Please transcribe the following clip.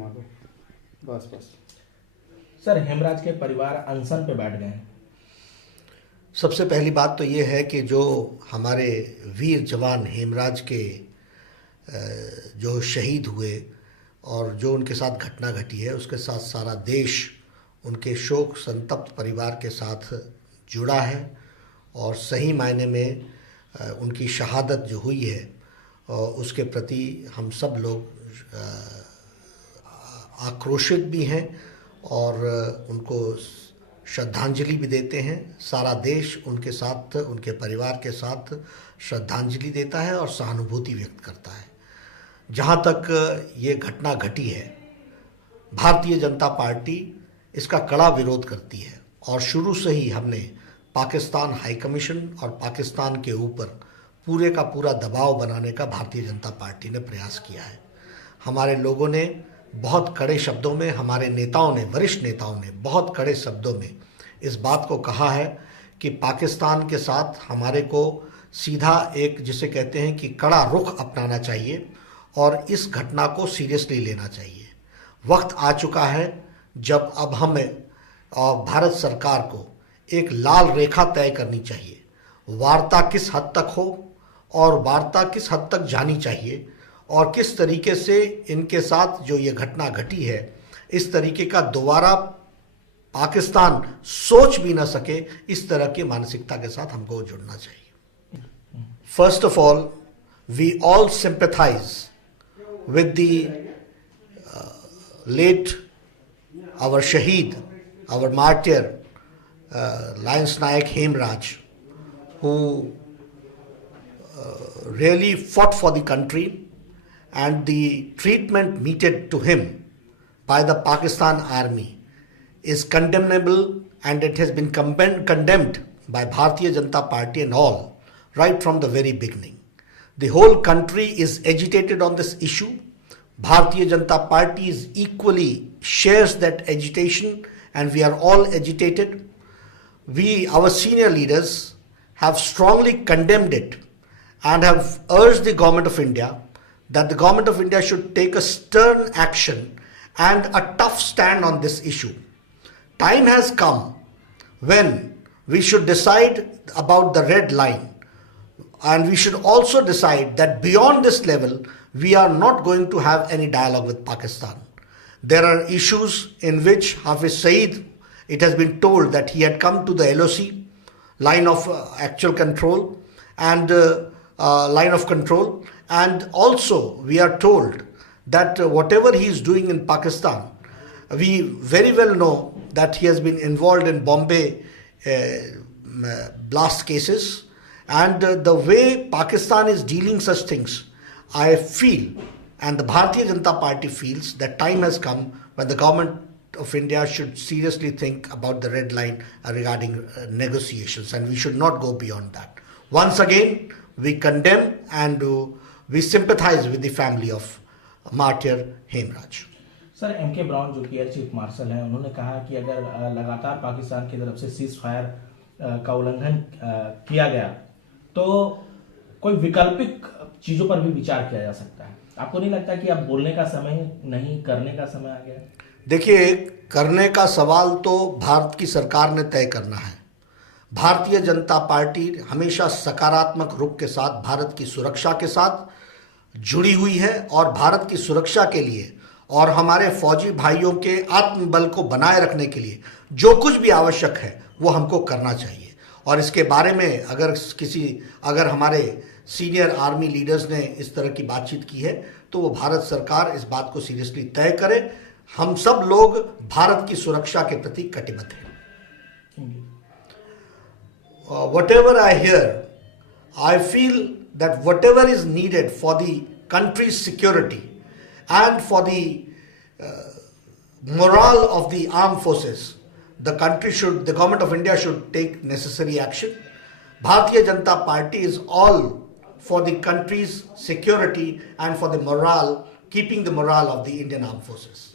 बस बस। सर, हेमराज के परिवार अनशन पे बैठ गए हैं। सबसे पहली बात तो ये है कि जो हमारे वीर जवान हेमराज के जो शहीद हुए और जो उनके साथ घटना घटी है उसके साथ सारा देश उनके शोक संतप्त परिवार के साथ जुड़ा है। और सही मायने में उनकी शहादत जो हुई है उसके प्रति हम सब लोग आक्रोशित भी हैं और उनको श्रद्धांजलि भी देते हैं। सारा देश उनके साथ, उनके परिवार के साथ श्रद्धांजलि देता है और सहानुभूति व्यक्त करता है। जहाँ तक ये घटना घटी है, भारतीय जनता पार्टी इसका कड़ा विरोध करती है और शुरू से ही हमने पाकिस्तान हाई कमीशन और पाकिस्तान के ऊपर पूरे का पूरा दबाव बनाने का भारतीय जनता पार्टी ने प्रयास किया है। हमारे लोगों ने बहुत कड़े शब्दों में, हमारे नेताओं ने, वरिष्ठ नेताओं ने बहुत कड़े शब्दों में इस बात को कहा है कि पाकिस्तान के साथ हमारे को सीधा एक जिसे कहते हैं कि कड़ा रुख अपनाना चाहिए और इस घटना को सीरियसली लेना चाहिए। वक्त आ चुका है जब अब हमें और भारत सरकार को एक लाल रेखा तय करनी चाहिए। वार्ता किस हद तक हो और वार्ता किस हद तक जानी चाहिए और किस तरीके से इनके साथ जो ये घटना घटी है इस तरीके का दोबारा पाकिस्तान सोच भी ना सके, इस तरह की मानसिकता के साथ हमको जुड़ना चाहिए। First of all, we all sympathise with the late our shaheed, our martyr, Lions Nayak Hemraj, who really fought for the country, and the treatment meted to him by the Pakistan army is condemnable, and it has been condemned by Bharatiya Janata Party and all right from the very beginning. The whole country is agitated on this issue. Bharatiya Janata Party is equally shares that agitation, and we are all agitated. Our senior leaders have strongly condemned it and have urged the Government of India that the Government of India should take a stern action and a tough stand on this issue. Time has come when we should decide about the red line. And we should also decide that beyond this level, we are not going to have any dialogue with Pakistan. There are issues in which Hafiz Saeed, it has been told that he had come to the LOC, line of actual control, and line of control. And also we are told that whatever he is doing in Pakistan, we very well know that he has been involved in Bombay blast cases. And the way Pakistan is dealing such things, I feel, and the Bharatiya Janata Party feels, that time has come when the Government of India should seriously think about the red line regarding negotiations, and we should not go beyond that. Once again, we condemn and we sympathize with the family of martyr Hemraj. Sir, M K Brown जो कि air chief marshal हैं, उन्होंने कहा कि अगर लगातार पाकिस्तान की तरफ से सीज फायर का उल्लंघन किया गया तो कोई वैकल्पिक चीजों पर भी विचार किया जा सकता है। आपको नहीं लगता कि अब बोलने का समय नहीं, करने का समय आ गया? देखिए, करने का सवाल तो भारत की सरकार ने तय करना है। भारतीय जनता पार्टी हमेशा सकारात्मक रुख के साथ भारत की सुरक्षा के साथ जुड़ी हुई है और भारत की सुरक्षा के लिए और हमारे फौजी भाइयों के आत्मबल को बनाए रखने के लिए जो कुछ भी आवश्यक है वो हमको करना चाहिए। और इसके बारे में अगर हमारे सीनियर आर्मी लीडर्स ने इस तरह की बातचीत की है तो वो भारत सरकार इस बात को सीरियसली तय करे। हम सब लोग भारत की सुरक्षा के प्रति कटिबद्ध हैं। Whatever I hear, I feel that whatever is needed for the country's security and for the morale of the armed forces, the Government of India should take necessary action. Bharatiya Janata Party is all for the country's security and for the morale, keeping the morale of the Indian armed forces.